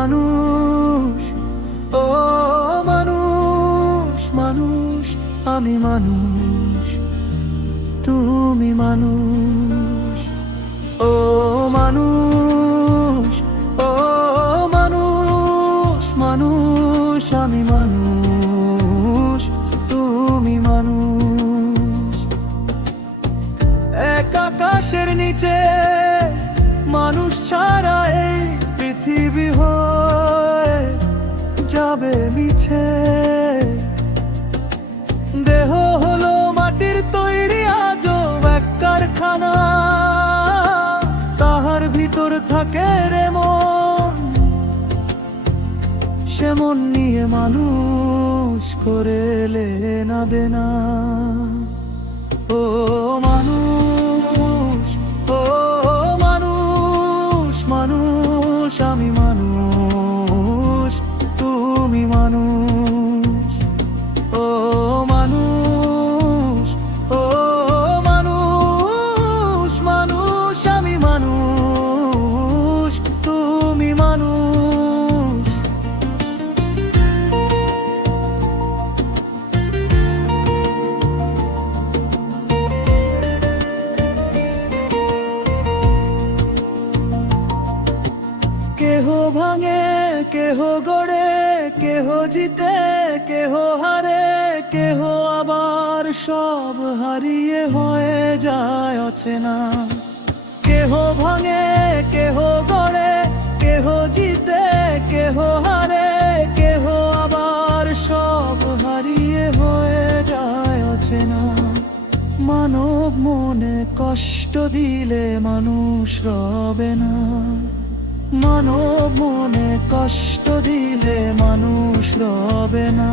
মানুষ, ও মানুষ, মানুষ, আমি মানুষ, তুমি মানুষ। ও মানুষ, ও মানুষ, মানুষ, আমি মানুষ, তুমি মানুষ। এক আকাশের নিচে মানুষ ছাড়া এই পৃথিবী হয়ে যাবে মিছে। দেহ হলো মাটির তৈরি আজও এক কারখানা, তাহার ভিতর থাকে রে মন, সে মন নিয়ে মানুষ করে লেনা দেনা। ও মানুষ, ও মানুষ, মানুষ, আমি মানুষ, তুমি মানুষ। ও মানুষ, ও মানুষ, মানুষ, আমি মানুষ, তুমি মানুষ। কেহ ভাঙে, কেহ গড়ে, কেহ জিতে, কেহ হারে, কেহ আবার সব হারিয়ে হয়ে যায় অচেনা। কেহ ভাঙে, কেহ গড়ে, কেহ জিতে, কেহ হারে, কেহ আবার সব হারিয়ে হয়ে যায় অচেনা। মানব মনে কষ্ট দিলে মানুষ রবে না, মানব মনে কষ্ট দিলে মানুষ রবে না।